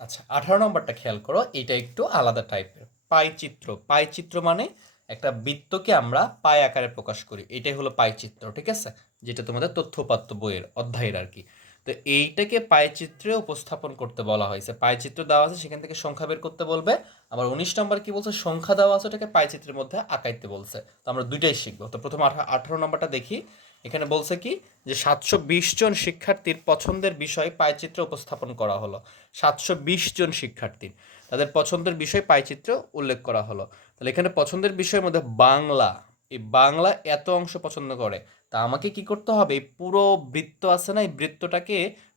আচ্ছা আঠারো নম্বরটা খেয়াল করো, এটা একটু আলাদা টাইপের। পাইচিত্র পাইচিত্র মানে একটা বৃত্তকে আমরা পাই আকারে প্রকাশ করি। এটাই হলো পাইচিত্র, ঠিক আছে? যেটা তোমাদের তথ্যপাত্য বইয়ের অধ্যায়ের আর কি। তো এইটাকে পাইচিত্রে উপস্থাপন করতে বলা হয়েছে পাইচিত্র দেওয়া আছে, সেখান থেকে সংখ্যা বের করতে বলবে। আবার উনিশ নম্বর কি বলছে? সংখ্যা দেওয়া আছে, ওটাকে পাইচিত্রের মধ্যে আঁকাইতে বলছে। তো আমরা দুইটাই শিখব। তো প্রথম আঠারো নম্বরটা দেখি। এখানে বলছে কি যে সাতশো বিশ জন শিক্ষার্থীর পছন্দের বিষয় পায়চিত্র উপস্থাপন করা হলো। সাতশো বিশ জন শিক্ষার্থীর তাদের পছন্দের বিষয় পায়চিত্র উল্লেখ করা হলো। তাহলে এখানে পছন্দের বিষয়ের মধ্যে বাংলা, এই বাংলা এত অংশ পছন্দ করে। তা আমাকে কি করতে হবে? পুরো বৃত্ত আছে না, এই বৃত্তটাকে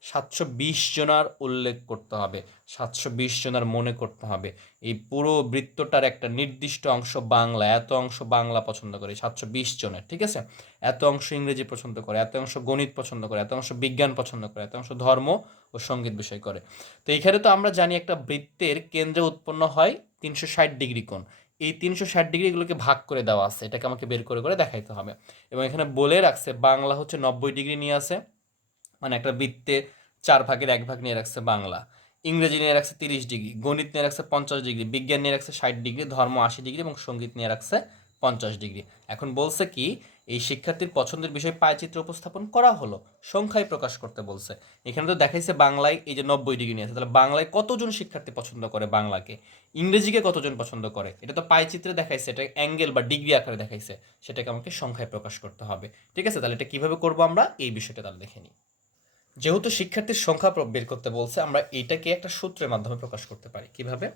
সাতশো বিশ জনার উল্লেখ করতে হবে। সাতশো বিশ জনার মনে করতে হবে। এই পুরো বৃত্তটার একটা নির্দিষ্ট অংশ বাংলা, এত অংশ বাংলা পছন্দ করে, সাতশো বিশ জনের, ঠিক আছে? এত অংশ ইংরেজি পছন্দ করে, এত অংশ গণিত পছন্দ করে, এত অংশ বিজ্ঞান পছন্দ করে, এত অংশ ধর্ম ও সংগীত বিষয় করে। তো এখানে তো আমরা জানি একটা বৃত্তের কেন্দ্রে উৎপন্ন হয় তিনশো ষাট ডিগ্রি কোণ। এই তিনশো ষাট ডিগ্রিগুলোকে ভাগ করে দেওয়া আছে। এটাকে আমাকে বের করে করে দেখাইতে হবে। এবং এখানে বলে রাখছে, বাংলা হচ্ছে নব্বই ডিগ্রি নিয়ে আছে। মানে একটা বৃত্তে চার ভাগের এক ভাগ নিয়ে রাখছে বাংলা। ইংরেজি নিয়ে রাখছে তিরিশ ডিগ্রি গণিত নিয়ে রাখছে পঞ্চাশ ডিগ্রি বিজ্ঞান নিয়ে রাখছে ষাট ডিগ্রি ধর্ম আশি ডিগ্রি এবং সংগীত নিয়ে রাখছে পঞ্চাশ ডিগ্রি এখন বলছে কি এই শিক্ষার্থীর পছন্দের বিষয় পায়চিত্র উপস্থাপন করা হলো, সংখ্যায় প্রকাশ করতে বলছে। এখানে তো দেখাইছে বাংলায় এই যে নব্বই ডিগ্রি নিয়ে আছে, তাহলে বাংলায় কতজন শিক্ষার্থী পছন্দ করে বাংলাকে? ইংরেজিকে কতজন পছন্দ করে? এটা তো পায়চিত্রে দেখাইছে, এটা অ্যাঙ্গেল বা ডিগ্রি আকারে দেখাইছে, সেটাকে আমাকে সংখ্যায় প্রকাশ করতে হবে। ঠিক আছে, তাহলে এটা কীভাবে করব আমরা? এই বিষয়টা তাহলে দেখে নিই। যেহেতু শিক্ষার্থীর সংখ্যা বের করতে বলছে, আমরা এইটাকে একটা সূত্রের মাধ্যমে প্রকাশ করতে পারি। কীভাবে?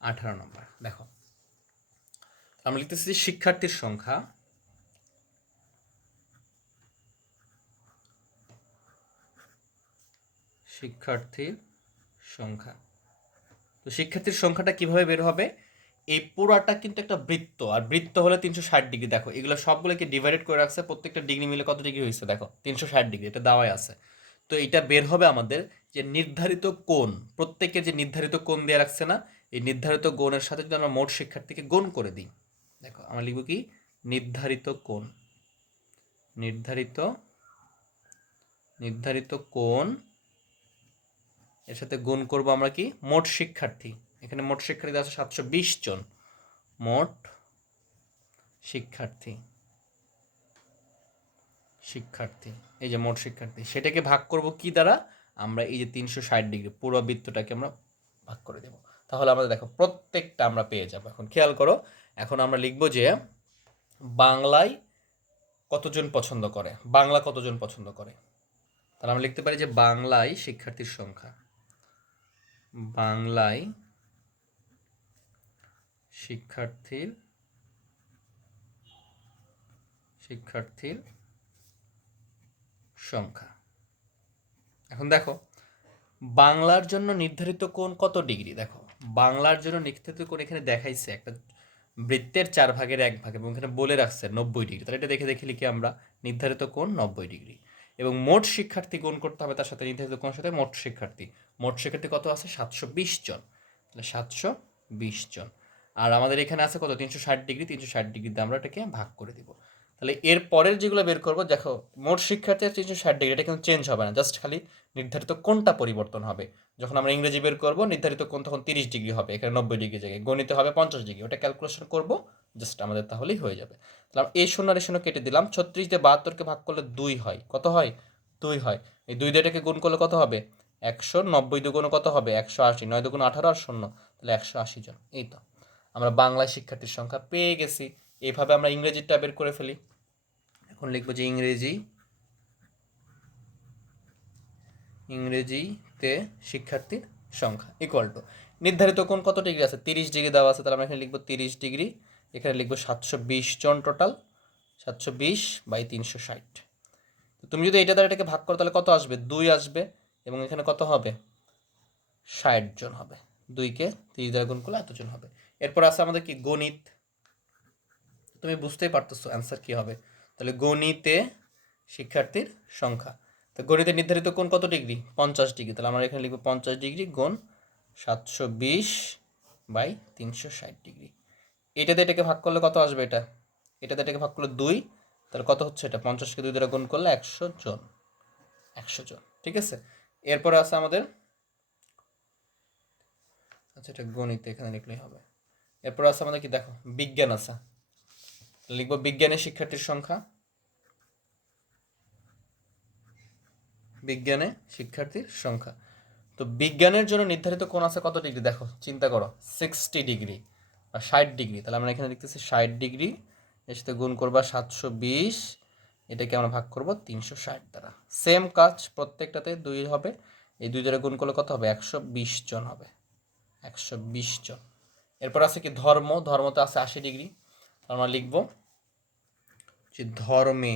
আঠারো নম্বর, দেখো। আমরা লিখতেছি শিক্ষার্থীর সংখ্যা শিক্ষার্থীর সংখ্যা। তো শিক্ষার্থীর সংখ্যাটা কীভাবে বের হবে? এই পুরাটা কিন্তু একটা বৃত্ত, আর বৃত্ত হলে তিনশো ষাট ডিগ্রি। দেখো, এগুলো সবগুলোকে ডিভাইডেড করে রাখছে, প্রত্যেকটা ডিগ্রি মিলে কত ডিগ্রি হয়েছে? দেখো, তিনশো ষাট ডিগ্রি, এটা দেওয়াই আছে। তো এটা বের হবে আমাদের যে নির্ধারিত কোণ, প্রত্যেকের যে নির্ধারিত কোণ দেওয়া রাখছে না, এই নির্ধারিত কোণের সাথে যদি আমরা মোট শিক্ষার্থীকে গুণ করে দিই, দেখো, আমরা লিখব কি? নির্ধারিত কোণ। নির্ধারিত নির্ধারিত কোণ এর সাথে গুণ করব আমরা কি? মোট শিক্ষার্থী। এখানে মোট শিক্ষার্থী আছে সাতশো বিশ জন। মোট শিক্ষার্থী। শিক্ষার্থী। এই যে মোট শিক্ষার্থী, সেটাকে ভাগ করব কি দ্বারা? আমরা এই যে তিনশো ষাট ডিগ্রি পুরো বৃত্তটাকে আমরা ভাগ করে দেব। তাহলে আমাদের দেখো প্রত্যেকটা আমরা পেয়ে যাব। এখন খেয়াল করো, এখন আমরা লিখব যে বাংলায় কতজন পছন্দ করে? বাংলা কতজন পছন্দ করে? তাহলে আমরা লিখতে পারি যে বাংলায় শিক্ষার্থীর সংখ্যা। বাংলায় শিক্ষার্থীর শিক্ষার্থীর সংখ্যা। এখন দেখো, বাংলার জন্য নির্ধারিত কোণ কত ডিগ্রি? দেখো, বাংলার জন্য নির্ধারিত কোণ এখানে দেখাইছে একটা বৃত্তের চার ভাগের এক ভাগ এবং এখানে বলে রাখছে নব্বই ডিগ্রি। তাহলে এটা দেখে দেখে লিখি আমরা, নির্ধারিত কোণ নব্বই ডিগ্রি। এবং মোট শিক্ষার্থী গুণ করতে হবে তার সাথে নির্ধারিত কোন সাথে মোট শিক্ষার্থী। মোট শিক্ষার্থী কত আছে? সাতশো বিশ জন। তাহলে সাতশো বিশ জন। আর আমাদের এখানে আছে কত? তিনশো ষাট ডিগ্রি। তিনশো ষাট ডিগ্রিতে আমরা এটাকে ভাগ করে দিব। তাহলে এর পরের যেগুলো বের করব, দেখো, মোট শিক্ষার্থী তিনশো ষাট ডিগ্রি, এটা কিন্তু চেঞ্জ হবে না জাস্ট খালি নির্ধারিত কোনটা পরিবর্তন হবে। যখন আমরা ইংরেজি বের করব, নির্ধারিত কোন তখন তিরিশ ডিগ্রি হবে, এখানে নব্বই ডিগ্রি জায়গায়, গণিতে হবে পঞ্চাশ ডিগ্রি, ওটা ক্যালকুলেশন করব জাস্ট আমাদের তাহলেই হয়ে যাবে। তাহলে এই শূন্য শূন্য কেটে দিলাম, ছত্রিশ দিয়ে বাহাত্তরকে ভাগ করলে দুই হয়, কত হয়? দুই হয়। এই দুই দুইটাকে গুণ করলে কত হবে? একশো নব্বই দুগুণ কত হবে? একশো আশি, নয় দুগুণ আঠারো আর শূন্য, তাহলে একশো আশি জন, এই তো। আমরা বাংলায় শিক্ষার্থীর সংখ্যা পেয়ে গেছি। এইভাবে আমরা ইংরেজিটা বের করে ফেলি। এখন লিখব যে ইংরেজি, ইংরেজিতে শিক্ষার্থীর সংখ্যা ইকুয়াল টু নির্ধারিত কোন কত ডিগ্রি আছে? তিরিশ ডিগ্রি দেওয়া আছে, তাহলে আমরা এখানে লিখব তিরিশ ডিগ্রি। এখানে লিখব সাতশো বিশ জন টোটাল সাতশো বিশ বাই তিনশো ষাট। তুমি যদি এটা দ্বারা এটাকে ভাগ করো, তাহলে কত আসবে? দুই আসবে, এবং এখানে কত হবে? ষাট জন হবে। দুইকে তিরিশ দ্বারা গুণ করলে এতজন হবে। এরপর আছে আমাদের কি? গণিত। তুমি বুঝতেই পারতেছো অ্যান্সার কি হবে। তাহলে গণিতে শিক্ষার্থীর সংখ্যা। তো গণিতে নির্ধারিত কোন কত ডিগ্রি? পঞ্চাশ ডিগ্রি। তাহলে আমরা এখানে লিখব পঞ্চাশ ডিগ্রি গুণ সাতশো বিশ বাই তিনশো ষাট ডিগ্রি। এটাতে এটাকে ভাগ করলে কত আসবে এটা? এটাতে এটাকে ভাগ করলে দুই। তাহলে কত হচ্ছে এটা? পঞ্চাশকে দুই দ্বারা গুণ করলে একশো জন। একশো জন। ঠিক আছে? এরপরে আছে আমাদের আচ্ছা এটা গণিত এখানে লিখলেই হবে। এরপর আছে আমাদের কি? দেখো, বিজ্ঞান আছে। লিখব বিজ্ঞানের শিক্ষার্থীর সংখ্যা। বিজ্ঞানে শিক্ষার্থীর সংখ্যা। তো বিজ্ঞানের জন্য নির্ধারিত কোণ আছে কত ডিগ্রি? দেখো, চিন্তা করো সিক্সটি ডিগ্রি বা ষাট ডিগ্রি। তাহলে আমরা এখানে লিখতেছি ষাট ডিগ্রি, এর সাথে গুণ করবা সাতশো বিশ, এটাকে আমরা ভাগ করব তিনশো ষাট দ্বারা। সেম কাজ প্রত্যেকটাতে দুই হবে, এই দুই দ্বারা গুণ করলে কত হবে? একশো বিশ জন হবে। একশো বিশ জন। এরপর আছে কি ধর্ম? ধর্মতে আছে আশি ডিগ্রি। আমরা লিখব যে ধর্মে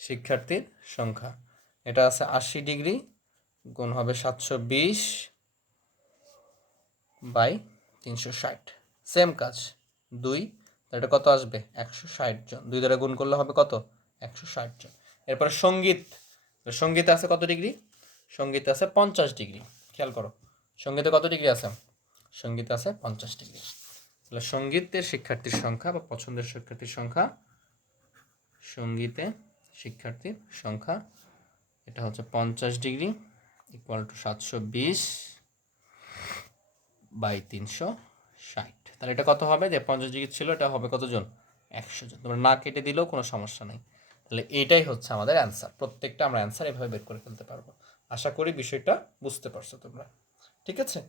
শিক্ষার্থীর সংখ্যা। এটা আছে আশি ডিগ্রি গুণ হবে সাতশো বিশ বাই তিনশো ষাট। সেম কাজ, দুই এটা কত আসবে? একশো ষাট জন। দুই দ্বারা গুণ করলে হবে কত? একশো ষাট জন। এরপরে সংগীত, সঙ্গীতে আছে কত ডিগ্রি? সঙ্গীতে আছে পঞ্চাশ ডিগ্রি। খেয়াল করো, সঙ্গীতে কত ডিগ্রি আছে? সঙ্গীতে আছে পঞ্চাশ ডিগ্রি। তাহলে সঙ্গীতের শিক্ষার্থীর সংখ্যা বা পছন্দের শিক্ষার্থীর সংখ্যা সঙ্গীতে শিক্ষার্থীর সংখ্যা, এটা হচ্ছে পঞ্চাশ ডিগ্রি ইকুয়াল টু সাতশো বিশ বাই তিনশো ষাট। তাহলে এটা কত হবে? যে পঞ্চাশ ডিগ্রি ছিল, এটা হবে কতজন? একশো জন। তোমরা না কেটে দিলেও কোনো সমস্যা নেই। তাহলে এইটাই হচ্ছে আমাদের অ্যান্সার প্রত্যেকটা আমরা অ্যান্সার এভাবে বের করে ফেলতে পারব। আশা করি বিষয়টা বুঝতে পারছ তোমরা। ঠিক আছে?